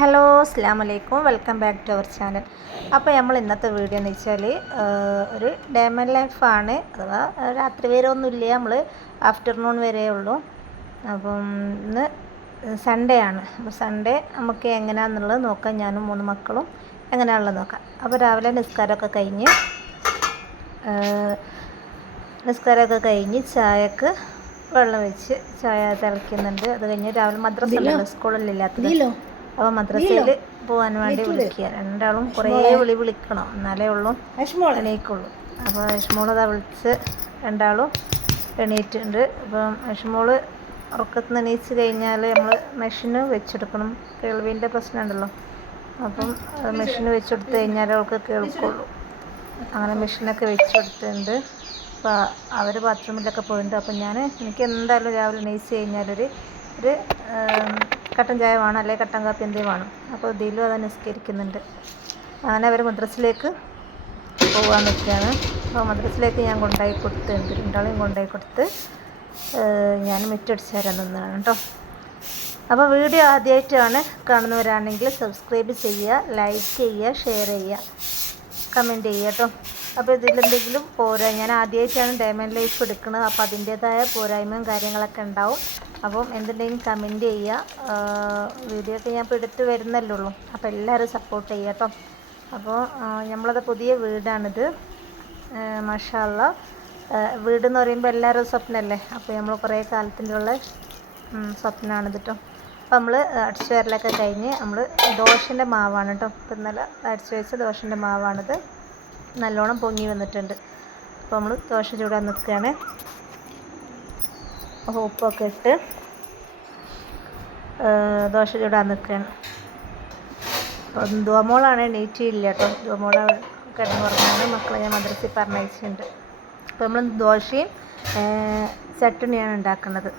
Hello അസ്സലാമു അലൈക്കും, welcome back to our channel. അപ്പോൾ നമ്മൾ ഇന്നത്തെ വീഡിയോ എന്ന് വെച്ചാൽ ഒരു ഡേ മൈ ലൈഫാണ്. അഥവാ രാത്രി വരെ ഒന്നുമില്ല, നമ്മൾ ആഫ്റ്റർനൂൺ വരെ ഉള്ളൂ. അപ്പം ഇന്ന് സൺഡേ ആണ്. അപ്പോൾ സൺഡേ നമുക്ക് എങ്ങനെയാണെന്നുള്ളത് നോക്കാം. ഞാനും 3 മക്കളും എങ്ങനെയാണുള്ളത് നോക്കാം. അപ്പോൾ രാവിലെ നിസ്കാരമൊക്കെ കഴിഞ്ഞ് ചായക്ക് വെള്ളം വെച്ച് ചായ തിളയ്ക്കുന്നുണ്ട്. അത് കഴിഞ്ഞ് രാവിലെ മദ്രസ ഉണ്ടല്ലോ, സ്കൂളിലില്ലാത്തത്. അപ്പോൾ മദ്രസയിൽ പോകാൻ വേണ്ടി വിളിക്കുക. രണ്ടാളും കുറേ വിളിക്കണം, എന്നാലേ ഉള്ളൂ എണീക്കുള്ളൂ. അപ്പോൾ യഷ്മോളതാ വിളിച്ച് രണ്ടാളും എണീറ്റുണ്ട്. അപ്പം യഷ്മോള് ഉറക്കത്തിൽ നിന്ന് എണീച്ച് കഴിഞ്ഞാൽ നമ്മൾ മെഷീന് വെച്ചെടുക്കണം. കേൾവിൻ്റെ പ്രശ്നമുണ്ടല്ലോ, അപ്പം മെഷീന് വെച്ചെടുത്ത് കഴിഞ്ഞാൽ അവൾക്ക് കേൾക്കുള്ളൂ. അങ്ങനെ മെഷീനൊക്കെ വെച്ചെടുത്തിട്ടുണ്ട്. അപ്പോൾ അവർ ബാത്റൂമിലൊക്കെ പോയിട്ടുണ്ട്. അപ്പം എനിക്ക് എന്തായാലും രാവിലെ എണീച്ച് കഴിഞ്ഞാലൊരു കട്ടൻ ചായ വേണം, അല്ലെങ്കിൽ കട്ടൻ കാപ്പി എന്തെങ്കിലും വേണം. അപ്പോൾ ഇതിലും അത് നിസ്കരിക്കുന്നുണ്ട്. അങ്ങനെ അവർ മദ്രസയിലേക്ക് പോകാൻ നിൽക്കുകയാണ്. അപ്പോൾ മദ്രസയിലേക്ക് ഞാൻ കൊണ്ടുപോയി കൊടുത്തിട്ടുണ്ട്. രണ്ടാളെയും കൊണ്ടുപോയി കൊടുത്ത് ഞാൻ മുറ്റടിച്ച് തരാൻ നിന്നതാണ് കേട്ടോ. അപ്പോൾ വീഡിയോ ആദ്യമായിട്ടാണ് കാണുന്നവരാണെങ്കിൽ സബ്സ്ക്രൈബ് ചെയ്യുക, ലൈക്ക് ചെയ്യുക, ഷെയർ ചെയ്യുക, കമൻറ്റ് ചെയ്യുക കേട്ടോ. അപ്പോൾ ഇതിലെന്തെങ്കിലും ഞാൻ ആദ്യമായിട്ടാണ് ഡേ മൈ ലൈഫ് എടുക്കുന്നത്. അപ്പോൾ അതിൻ്റേതായ പോരായ്മയും കാര്യങ്ങളൊക്കെ ഉണ്ടാവും. അപ്പം എന്തുണ്ടെങ്കിലും കമൻറ്റ് ചെയ്യുക. വീഡിയോ ഒക്കെ ഞാൻ ഇപ്പോൾ എടുത്ത് വരുന്നല്ലേ ഉള്ളൂ. അപ്പോൾ എല്ലാവരും സപ്പോർട്ട് ചെയ്യുക കേട്ടോ. അപ്പോൾ നമ്മളത് പുതിയ വീടാണിത്. മാഷാ അല്ലാഹ്. വീടെന്ന് പറയുമ്പോൾ എല്ലാവരും സ്വപ്നമല്ലേ. അപ്പോൾ നമ്മൾ കുറേ കാലത്തിൻ്റെ ഉള്ള സ്വപ്നമാണിത് കേട്ടോ. അപ്പോൾ നമ്മൾ അടിച്ചു വരലൊക്കെ കഴിഞ്ഞ് നമ്മൾ ദോശൻ്റെ മാവാണ് കേട്ടോ. അപ്പോൾ ഇന്നലെ അടിച്ചു വെച്ച ദോശൻ്റെ മാവാണിത്. നല്ലോണം പൊങ്ങി വന്നിട്ടുണ്ട്. അപ്പോൾ നമ്മൾ ദോശ ചൂടാൻ നിൽക്കുകയാണ്. ഉപ്പൊക്കെ ഇട്ട് ദോശ ചൂടാൻ നിൽക്കുകയാണ്. അപ്പം ദോമോളാണ്, എണീറ്റില്ല കേട്ടോ. ദോമോള കിടന്ന് പറഞ്ഞാണ്. മക്കളെ ഞാൻ മദ്രസയിൽ പറഞ്ഞയച്ചിട്ടുണ്ട്. അപ്പോൾ നമ്മൾ ദോശയും ചട്ടണിയാണ് ഉണ്ടാക്കുന്നത്.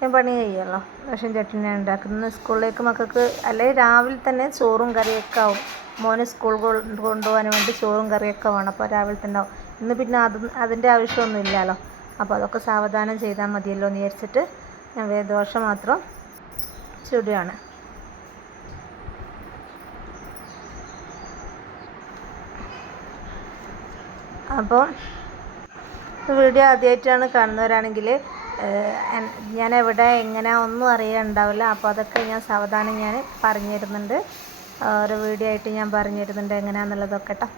ഞാൻ പണി ചെയ്യുമല്ലോ. ദോശയും ചട്ടണിയാണ് ഉണ്ടാക്കുന്നത്. സ്കൂളിലേക്ക് മക്കൾക്ക് അല്ലെങ്കിൽ രാവിലെ തന്നെ ചോറും കറിയൊക്കെ ആവും. മോന് സ്കൂൾ കൊണ്ടുപോകാൻ വേണ്ടി ചോറും കറിയൊക്കെ വേണം. അപ്പോൾ രാവിലെ തന്നെ ആവും. ഇന്ന് പിന്നെ അതിൻ്റെ ആവശ്യമൊന്നും ഇല്ലല്ലോ. അപ്പോൾ അതൊക്കെ സാവധാനം ചെയ്താൽ മതിയല്ലോ എന്ന് വിചാരിച്ചിട്ട് ഞാൻ ദോശ മാത്രം ചുടുകയാണ്. അപ്പോൾ വീഡിയോ ആദ്യമായിട്ടാണ് കാണുന്നവരാണെങ്കിൽ ഞാൻ എവിടെ എങ്ങനെ ഒന്നും അറിയാനുണ്ടാവില്ല. അപ്പോൾ അതൊക്കെ ഞാൻ സാവധാനം ഞാൻ പറഞ്ഞു തരുന്നുണ്ട്. ഒരു വീഡിയോ ആയിട്ട് ഞാൻ പറഞ്ഞു തരുന്നുണ്ട് എങ്ങനെയാണെന്നുള്ളതൊക്കെ കേട്ടോ.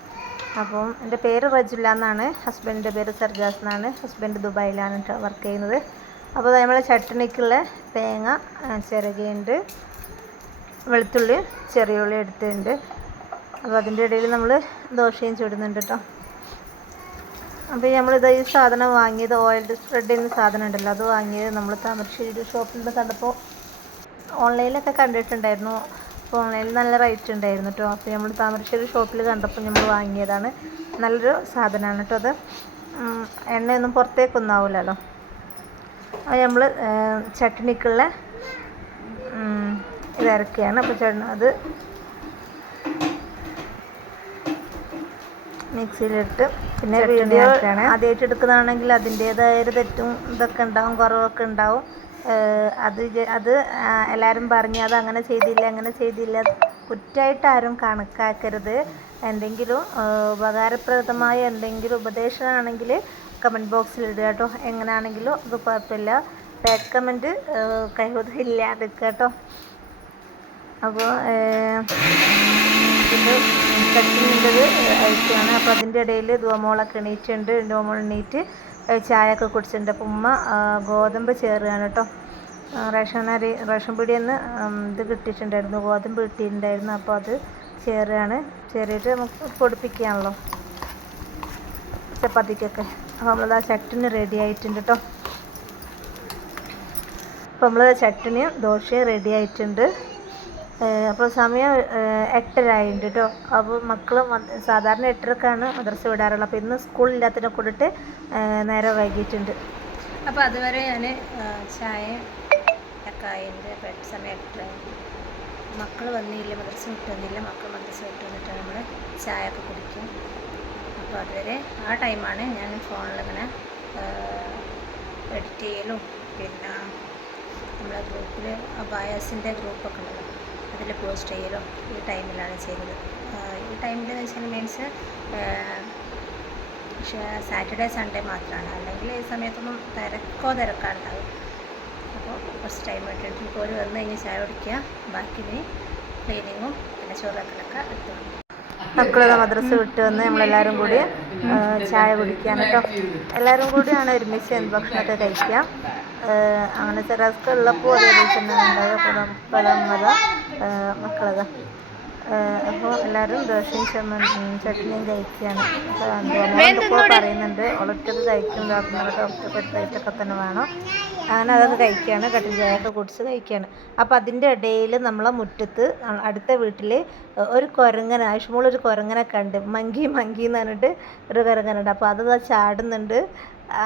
അപ്പം എൻ്റെ പേര് റജുല എന്നാണ്. ഹസ്ബൻഡിൻ്റെ പേര് സർജാസ് എന്നാണ്. ഹസ്ബൻഡ് ദുബായിലാണ് വർക്ക് ചെയ്യുന്നത്. അപ്പോൾ നമ്മൾ ചട്ടണിക്കുള്ള തേങ്ങ ചിരകിയുണ്ട്, വെളുത്തുള്ളി ചെറിയ ഉള്ളി എടുത്തിട്ടുണ്ട്. അപ്പോൾ അതിൻ്റെ ഇടയിൽ നമ്മൾ ദോശയും ചുടുന്നുണ്ട് കേട്ടോ. അപ്പോൾ നമ്മളിത് ഈ സാധനം വാങ്ങിയത് ഓയിൽ സ്പ്രെഡിന് സാധനം ഉണ്ടല്ലോ, അത് വാങ്ങിയത് നമ്മൾ താമരശ്ശേരി ഷോപ്പിൽ നിന്ന് കണ്ടപ്പോൾ ഓൺലൈനിലൊക്കെ കണ്ടിട്ടുണ്ടായിരുന്നു. അപ്പോൾ ഓൺലൈനിൽ നല്ല റേറ്റ് ഉണ്ടായിരുന്നു കേട്ടോ. അപ്പോൾ നമ്മൾ താമരശ്ശേരി ഷോപ്പിൽ കണ്ടപ്പോൾ നമ്മൾ വാങ്ങിയതാണ്. നല്ലൊരു സാധനമാണ് കേട്ടോ അത്. എണ്ണയൊന്നും പുറത്തേക്കൊന്നും ആവില്ലല്ലോ. അപ്പോൾ നമ്മൾ ചട്നിക്കുള്ള ഇരക്കുകയാണ്. അപ്പോൾ അത് മിക്സിയിലിട്ട് പിന്നെ വീഡിയോ ആദ്യമായിട്ട് എടുക്കുന്നതാണെങ്കിൽ അതിൻ്റേതായ ഒരു തെറ്റും ഇതൊക്കെ ഉണ്ടാവും, കുറവൊക്കെ ഉണ്ടാവും. അത് എല്ലാവരും പറഞ്ഞ് അത് അങ്ങനെ ചെയ്തില്ല കുറ്റമായിട്ട് ആരും കണക്കാക്കരുത്. എന്തെങ്കിലും ഉപകാരപ്രദമായ എന്തെങ്കിലും ഉപദേശമാണെങ്കിൽ കമൻറ്റ് ബോക്സിൽ ഇടുക കേട്ടോ. എങ്ങനെയാണെങ്കിലും അത് കുഴപ്പമില്ല. ബാഡ് കമൻറ്റ് കഴിവില്ലാതിരിക്കുക കേട്ടോ. അപ്പോൾ ഇത് ചട്ടിനിൻ്റെത് അയക്കുകയാണ്. അപ്പോൾ അതിൻ്റെ ഇടയിൽ ദോമോളൊക്കെ എണീറ്റുണ്ട്. ദോമോൾ എണീറ്റ് ചായയൊക്കെ കുടിച്ചിട്ടുണ്ട്. അപ്പം ഉമ്മ ഗോതമ്പ് ചേറുകയാണ് കേട്ടോ. റേഷൻ പീടിയിൽ നിന്ന് ഇത് കിട്ടിയിട്ടുണ്ടായിരുന്നു, ഗോതമ്പ് കിട്ടിയിട്ടുണ്ടായിരുന്നു. അപ്പോൾ അത് ചേറുകയാണ്. ചേറിയിട്ട് നമുക്ക് പൊടിപ്പിക്കുകയാണല്ലോ ചപ്പാത്തിക്കൊക്കെ. അപ്പോൾ നമ്മളത് ആ ചട്ടിനി റെഡി ആയിട്ടുണ്ട് കേട്ടോ. അപ്പോൾ നമ്മൾ ചട്ടിനിയും ദോശയും റെഡി ആയിട്ടുണ്ട്. അപ്പോൾ സമയം 8:30 കേട്ടോ. അപ്പോൾ മക്കൾ സാധാരണ 8:30ക്കാണ് മദ്രസ വിടാറുള്ളത്. അപ്പോൾ ഇന്ന് സ്കൂളില്ലാത്തതിനെ കൂടിയിട്ട് നേരെ വൈകിട്ടുണ്ട്. അപ്പോൾ അതുവരെ ഞാൻ ചായ ഒക്കെ ആയിട്ടുണ്ട്. അപ്പോൾ സമയം 8:30. മക്കൾ വന്നില്ല, മദ്രസ വിട്ട് വന്നില്ല. മക്കൾ മദ്രസ വിട്ട് വന്നിട്ടാണ് നമ്മൾ ചായ ഒക്കെ കുടിക്കും. അപ്പോൾ അതുവരെ ആ ടൈമാണ് ഞാൻ ഫോണിലിങ്ങനെ എഡിറ്റ് ചെയ്യലും പിന്നെ നമ്മളെ ഗ്രൂപ്പിൽ ബയാസിൻ്റെ ഗ്രൂപ്പൊക്കെ ഉണ്ടല്ലോ ഇതിൽ പോസ്റ്റ് ചെയ്യലോ ഈ ടൈമിലാണ് ചെയ്തത്. ഈ ടൈമിൽ എന്ന് വെച്ചാൽ മീൻസ് സാറ്റർഡേ സൺഡേ മാത്രമാണ്, അല്ലെങ്കിൽ ഈ സമയത്തൊന്നും തിരക്കാണുണ്ടാവും. അപ്പോൾ കുറച്ച് ടൈം ഇട്ടിട്ട് ഇപ്പോൾ ഒരു വന്ന് കഴിഞ്ഞ് ചായ കുടിക്കുക, ബാക്കി ഇനി ക്ലീനിങ്ങും പിന്നെ ചോറാക്കലൊക്കെ എടുത്തു. മക്കളെ മദ്രസ വിട്ട് വന്ന് നമ്മളെല്ലാവരും കൂടി ചായ കുടിക്കാൻ കേട്ടോ. എല്ലാവരും കൂടിയാണ് ഒരുമിച്ച് ഭക്ഷണമൊക്കെ കഴിക്കുക. അങ്ങനെ ചെറുതൊക്കെ ഉള്ളപ്പോൾ അതേപോലെ തന്നെ ഉണ്ടാകുക പഴമത മക്കളത്. അപ്പോൾ എല്ലാവരും ദോശയും ചട്നിയും കഴിക്കുകയാണ്. അപ്പോൾ പറയുന്നുണ്ട് ഒളറ്റൊക്കെ കഴിക്കും, ഒറ്റക്കൊക്കെ തന്നെ വേണം. അങ്ങനെ അതൊക്കെ കഴിക്കുകയാണ്, കട്ടിൽ ചായയൊക്കെ കുടിച്ച് കഴിക്കുകയാണ്. അപ്പോൾ അതിൻ്റെ ഇടയിൽ നമ്മളെ മുറ്റത്ത് അടുത്ത വീട്ടിൽ ഒരു കുരങ്ങൻ, ആയുഷ്മോളൊരു കുരങ്ങനെ കണ്ട്, മങ്കി എന്ന് പറഞ്ഞിട്ട് ഒരു കുരങ്ങനുണ്ട്. അപ്പോൾ അത് ചാടുന്നുണ്ട്,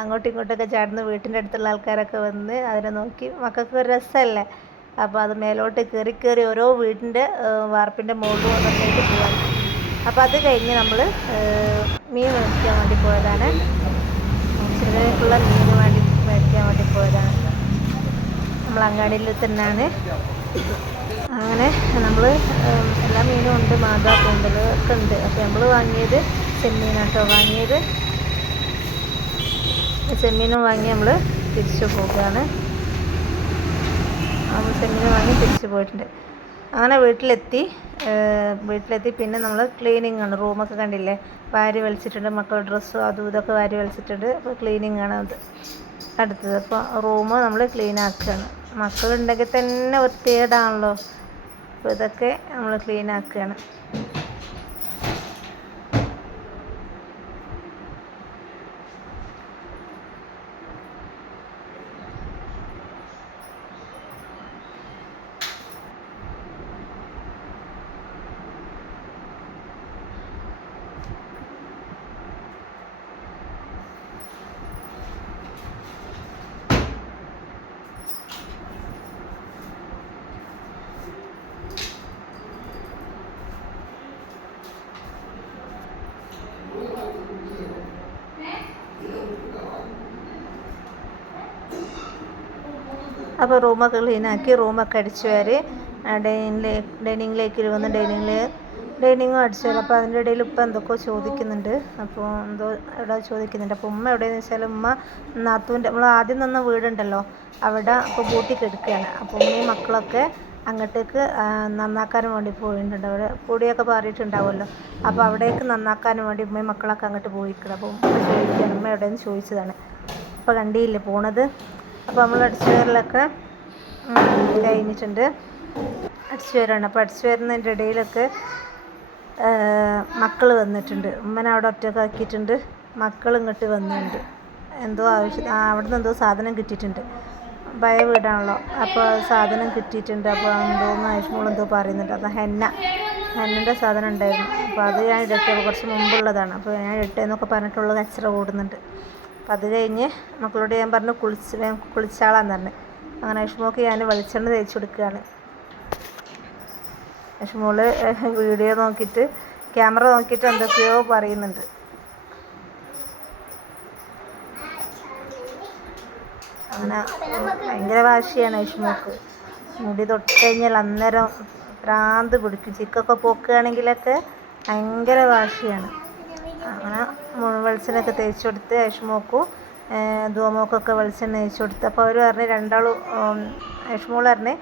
അങ്ങോട്ടും ഇങ്ങോട്ടൊക്കെ ചാടുന്ന വീട്ടിൻ്റെ അടുത്തുള്ള ആൾക്കാരൊക്കെ വന്ന് അതിനെ നോക്കി. മക്കൾക്ക് ഒരു രസമല്ലേ. അപ്പോൾ അത് മേലോട്ട് കയറി ഓരോ വീടിൻ്റെ വാർപ്പിൻ്റെ മുകളിൽ വന്നിട്ട് പോകാൻ. അപ്പോൾ അത് കഴിഞ്ഞ് നമ്മൾ മീൻ മേടിക്കാൻ വേണ്ടി പോയതാണ്. ചെറുതായിട്ടുള്ള മീൻ മേടിക്കാൻ വേണ്ടി പോയതാണ്. നമ്മൾ അങ്ങാടിയിൽ തന്നെയാണ്. അങ്ങനെ നമ്മൾ എല്ലാ മീനും ഉണ്ട്, മാതാ കൂന്തൽ ഒക്കെ ഉണ്ട്. അപ്പോൾ നമ്മൾ വാങ്ങിയത് ചെമ്മീനാട്ടോ വാങ്ങിയത്. ചെമ്മീനും വാങ്ങി നമ്മൾ തിരിച്ചു പോവുകയാണ്. ചെമ്മീൻ വാങ്ങി തിരിച്ചു പോയിട്ടുണ്ട്. അങ്ങനെ വീട്ടിലെത്തി പിന്നെ നമ്മൾ ക്ലീനിങ് ആണ്. റൂമൊക്കെ കണ്ടില്ലേ, വാരി വലിച്ചിട്ടുണ്ട്. മക്കളുടെ ഡ്രസ്സും അതും ഇതൊക്കെ വാരി വലിച്ചിട്ടുണ്ട്. അപ്പോൾ ക്ലീനിങ് ആണ് അത് അടുത്തത്. അപ്പോൾ റൂം നമ്മൾ ക്ലീൻ ആക്കുകയാണ്. മക്കളുണ്ടെങ്കിൽ തന്നെ വൃത്തികേടാണല്ലോ. അപ്പോൾ ഇതൊക്കെ നമ്മൾ ക്ലീൻ ആക്കുകയാണ്. അപ്പോൾ റൂമൊക്കെ ക്ലീനാക്കി, റൂമൊക്കെ അടിച്ചു വാരി ഡൈനിങ്ങിലേക്ക് വന്ന് ഡൈനിങ്ങും അടിച്ചു വരും. അപ്പോൾ അതിൻ്റെ ഇടയിൽ ഇപ്പം എന്തൊക്കെയോ ചോദിക്കുന്നുണ്ട്. അപ്പോൾ എവിടെ ചോദിക്കുന്നുണ്ട്. അപ്പോൾ ഉമ്മ എവിടെയെന്ന് വെച്ചാൽ ഉമ്മ നാത്തൂൻ്റെ നമ്മൾ ആദ്യം നിന്ന വീടുണ്ടല്ലോ അവിടെ ഇപ്പോൾ പൂട്ടിക്കെടുക്കുകയാണ്. അപ്പോൾ ഉമ്മയും മക്കളൊക്കെ അങ്ങോട്ടേക്ക് നന്നാക്കാനും വേണ്ടി പോയിട്ടുണ്ട്. അവിടെ പൊടിയൊക്കെ പാറിയിട്ടുണ്ടാവുമല്ലോ. അപ്പോൾ അവിടേക്ക് നന്നാക്കാനും വേണ്ടി ഉമ്മയും മക്കളൊക്കെ അങ്ങോട്ട് പോയിക്കണം. അപ്പോൾ ഉമ്മ ചോദിക്കുകയാണ്, ഉമ്മ എവിടെയെന്ന് ചോദിച്ചതാണ്. അപ്പോൾ കണ്ടിയില്ലേ പോണത്. അപ്പോൾ നമ്മൾ അടിച്ചു വരലൊക്കെ കഴിഞ്ഞിട്ടുണ്ട്, അടിച്ചു വരാണ്. അപ്പോൾ അടിച്ചു വരുന്നതിൻ്റെ ഇടയിലൊക്കെ മക്കൾ വന്നിട്ടുണ്ട്. ഉമ്മനെ അവിടെ ഒറ്റക്കാക്കിയിട്ടുണ്ട്. മക്കൾ ഇങ്ങോട്ട് വന്നിട്ടുണ്ട്. എന്തോ അവിടെ നിന്ന് എന്തോ സാധനം കിട്ടിയിട്ടുണ്ട്. ഭയ വീടാണല്ലോ. അപ്പോൾ സാധനം കിട്ടിയിട്ടുണ്ട്. അപ്പോൾ എന്തോന്ന് ആയുഷ്മോളെന്തോ പറയുന്നുണ്ട്. അത് ഹെന്നൻ്റെ സാധനം ഉണ്ടായിരുന്നു. അപ്പോൾ അത് ഞാൻ ഇടട്ടെ, കുറച്ച് മുമ്പുള്ളതാണ്. അപ്പോൾ ഞാൻ ഇട്ടേന്നൊക്കെ പറഞ്ഞിട്ടുള്ള കച്ചറ ഓടുന്നുണ്ട്. അപ്പം അത് കഴിഞ്ഞ് മക്കളോട് ഞാൻ പറഞ്ഞു കുളിച്ചാളാന്ന് പറഞ്ഞു. അങ്ങനെ ആയുഷ്മോൾക്ക് ഞാൻ വെളിച്ചെണ്ണ തേച്ച് കൊടുക്കുകയാണ്. ആയുഷ്മോള് വീഡിയോ നോക്കിയിട്ട് ക്യാമറ നോക്കിയിട്ട് എന്തൊക്കെയോ പറയുന്നുണ്ട്. അങ്ങനെ ഭയങ്കര വാശിയാണ് ആയുഷ്മോൾക്ക്. മുടി തൊട്ട് കഴിഞ്ഞാൽ അന്നേരം ഭ്രാന്ത് പിടിക്കും. ചിക്കൊക്കെ പോക്കുകയാണെങ്കിലൊക്കെ ഭയങ്കര വാശിയാണ്. അങ്ങനെ വെളിച്ചെണ്ണയൊക്കെ തേച്ച് കൊടുത്ത് ആയുഷ്മോക്കും ധോമോക്കൊക്കെ വെളിച്ചെണ്ണ തേച്ച് കൊടുത്ത്. അപ്പോൾ അവർ പറഞ്ഞ് രണ്ടാളും ആയുഷ്മോൾ പറഞ്ഞ്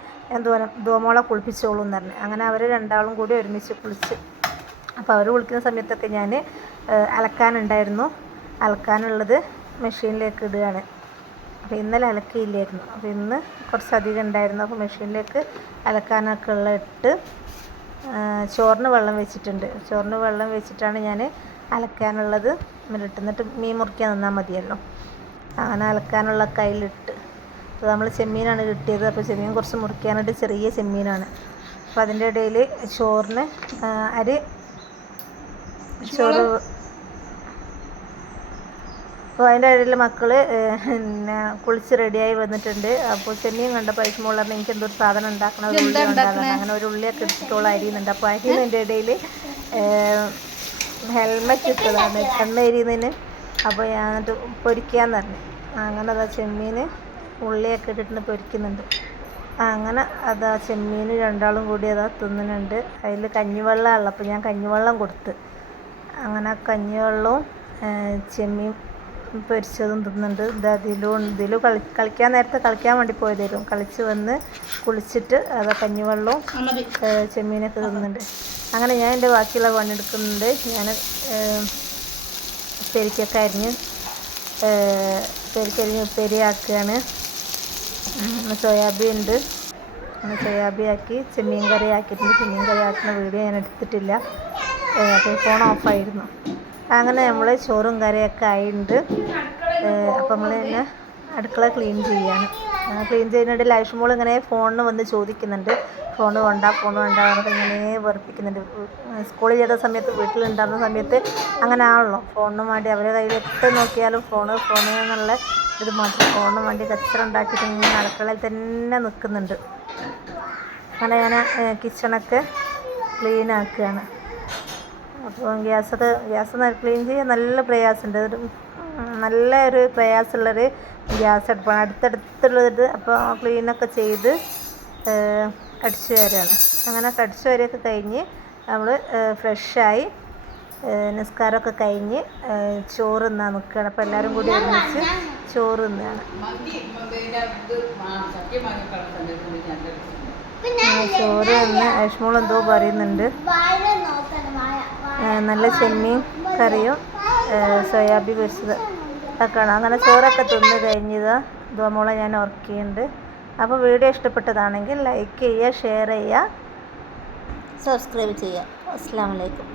ധോമോളെ കുളിപ്പിച്ചോളൂ എന്ന് പറഞ്ഞ്. അങ്ങനെ അവർ രണ്ടാളും കൂടി ഒരുമിച്ച് കുളിച്ച്. അപ്പോൾ അവർ കുളിക്കുന്ന സമയത്തൊക്കെ ഞാൻ അലക്കാനുണ്ടായിരുന്നു. അലക്കാനുള്ളത് മെഷീനിലേക്ക് ഇടുകയാണ്. അപ്പോൾ ഇന്നലെ അലക്കിയില്ലായിരുന്നു. അപ്പോൾ ഇന്ന് കുറച്ചധികം ഉണ്ടായിരുന്നു. അപ്പോൾ മെഷീനിലേക്ക് അലക്കാനൊക്കെ ഉള്ള ഇട്ട് ചോറിന് വെള്ളം വെച്ചിട്ടുണ്ട്. ചോറിന് വെള്ളം വെച്ചിട്ടാണ് ഞാൻ അലക്കാനുള്ളത് ഇട്ട്. എന്നിട്ട് മീൻ മുറിക്കാൻ നിന്നാൽ മതിയല്ലോ. അങ്ങനെ അലക്കാനുള്ള കയ്യിലിട്ട്. അപ്പോൾ നമ്മൾ ചെമ്മീനാണ് കിട്ടിയത്. അപ്പോൾ ചെമ്മീൻ കുറച്ച് മുറിക്കാനായിട്ട് ചെറിയ ചെമ്മീനാണ്. അപ്പോൾ അതിൻ്റെ ഇടയിൽ ചോറിന് ചോറ്. അപ്പോൾ അതിൻ്റെ ഇടയിൽ മക്കൾ പിന്നെ കുളിച്ച് റെഡിയായി വന്നിട്ടുണ്ട്. അപ്പോൾ ചെമ്മീൻ കണ്ടപ്പോൾ ആയുഷ്മോൾ പറഞ്ഞാൽ എനിക്ക് എന്തൊരു സാധനം ഉണ്ടാക്കണം, ഒരു ഉള്ളി ഉണ്ടാക്കണം. അങ്ങനെ ഒരു ഉള്ളിയൊക്കെ എടുത്തിട്ടുള്ള അരിയുന്നുണ്ട്. അപ്പോൾ അരിയുന്നതിൻ്റെ ഇടയിൽ ഹെൽമെറ്റ് ഇട്ടതാണ് കണ്ണ് എരിയുന്നതിന്. അപ്പോൾ ഞാനിട്ട് പൊരിക്കാമെന്ന് പറഞ്ഞു. അങ്ങനെ അതാ ചെമ്മീൻ ഉള്ളിയൊക്കെ ഇട്ടിട്ട് പൊരിക്കുന്നുണ്ട്. അങ്ങനെ അതാ ചെമ്മീൻ രണ്ടാളും കൂടി അതാ തിന്നുന്നുണ്ട്. അതിൽ കഞ്ഞിവെള്ളമുള്ള അപ്പോൾ ഞാൻ കഞ്ഞിവെള്ളം കൊടുത്ത്. അങ്ങനെ കഞ്ഞിവെള്ളവും ചെമ്മീൻ പൊരിച്ചതും തിന്നുന്നുണ്ട്. ഇതിലും കളിക്കാൻ നേരത്തെ കളിക്കാൻ വേണ്ടി പോയതായിരുന്നു. കളിച്ച് വന്ന് കുളിച്ചിട്ട് അതാ കഞ്ഞിവെള്ളവും ചെമ്മീനൊക്കെ തിന്നുന്നുണ്ട്. അങ്ങനെ ഞാൻ എൻ്റെ ബാക്കിയുള്ള പണിയെടുക്കുന്നുണ്ട്. ഞാൻ പെരിക്കൊക്കെ അരിഞ്ഞ് ഉപ്പേരിയാക്കുകയാണ്. സോയാബീൻ ഉണ്ട്, സോയാബീൻ ആക്കി ചെമ്മീൻ കറി ആക്കിയിട്ടുണ്ട്. ചെമ്മീൻ കറി ആക്കുന്ന വീഡിയോ ഞാൻ എടുത്തിട്ടില്ല, അപ്പോൾ ഫോൺ ഓഫായിരുന്നു. അങ്ങനെ നമ്മൾ ചോറും കറിയൊക്കെ ആയിട്ടുണ്ട്. അപ്പോൾ നമ്മൾ തന്നെ അടുക്കള ക്ലീൻ ചെയ്യുകയാണ്. ക്ലീൻ ചെയ്യുന്നുണ്ട്. ലൈഫ് മോൾ ഇങ്ങനെ ഫോണിന് വന്ന് ചോദിക്കുന്നുണ്ട്, ഫോൺ വേണ്ട പറഞ്ഞിട്ട് ഇങ്ങനെ വെറുപ്പിക്കുന്നുണ്ട്. സ്കൂളിൽ ചെയ്ത സമയത്ത് വീട്ടിലുണ്ടാകുന്ന സമയത്ത് അങ്ങനെ ആണല്ലോ, ഫോണിന് വേണ്ടി അവരുടെ കയ്യിൽ എത്ര നോക്കിയാലും ഫോണ് എന്നുള്ള ഇത് മാത്രം, ഫോണിന് വേണ്ടി കച്ചറ ഉണ്ടാക്കിയിട്ട് ഇങ്ങനെ അടുക്കളയിൽ തന്നെ നിൽക്കുന്നുണ്ട്. അങ്ങനെ ഞാൻ കിച്ചണൊക്കെ ക്ലീൻ ആക്കുകയാണ്. അപ്പോൾ ഗ്യാസ് ക്ലീൻ ചെയ്യാൻ നല്ല പ്രയാസമുണ്ട്. നല്ലൊരു പ്രയാസമുള്ളൊരു ഗ്യാസ് അടുപ്പാണ്, അടുത്തടുത്തുള്ളത്. അപ്പോൾ ക്ലീനൊക്കെ ചെയ്ത് അടിച്ചു വാരുകയാണ്. അങ്ങനെ അടിച്ചു വാരിയൊക്കെ കഴിഞ്ഞ് നമ്മൾ ഫ്രഷായി നിസ്കാരമൊക്കെ കഴിഞ്ഞ് ചോറ് തിന്നാൻ നിൽക്കുകയാണ്. അപ്പോൾ എല്ലാവരും കൂടി ഒരുമിച്ച് ചോറ് തിന്നുകയാണ്. ചോറ് തിന്ന് ആഷ്മോൾ എന്തോ പറയുന്നുണ്ട്. നല്ല ചെമ്മീൻ കറിയും സോയാബീൻ പൊരിച്ചത് ഒക്കെയാണ്. അങ്ങനെ ചോറൊക്കെ തിന്ന് കഴിഞ്ഞത് മോളെ ഞാൻ ഉറക്കിയിട്ടുണ്ട്. അപ്പോൾ വീഡിയോ ഇഷ്ടപ്പെട്ടതാണെങ്കിൽ ലൈക്ക് ചെയ്യുക, ഷെയർ ചെയ്യുക, സബ്സ്ക്രൈബ് ചെയ്യുക. അസ്സലാമു അലൈക്കും.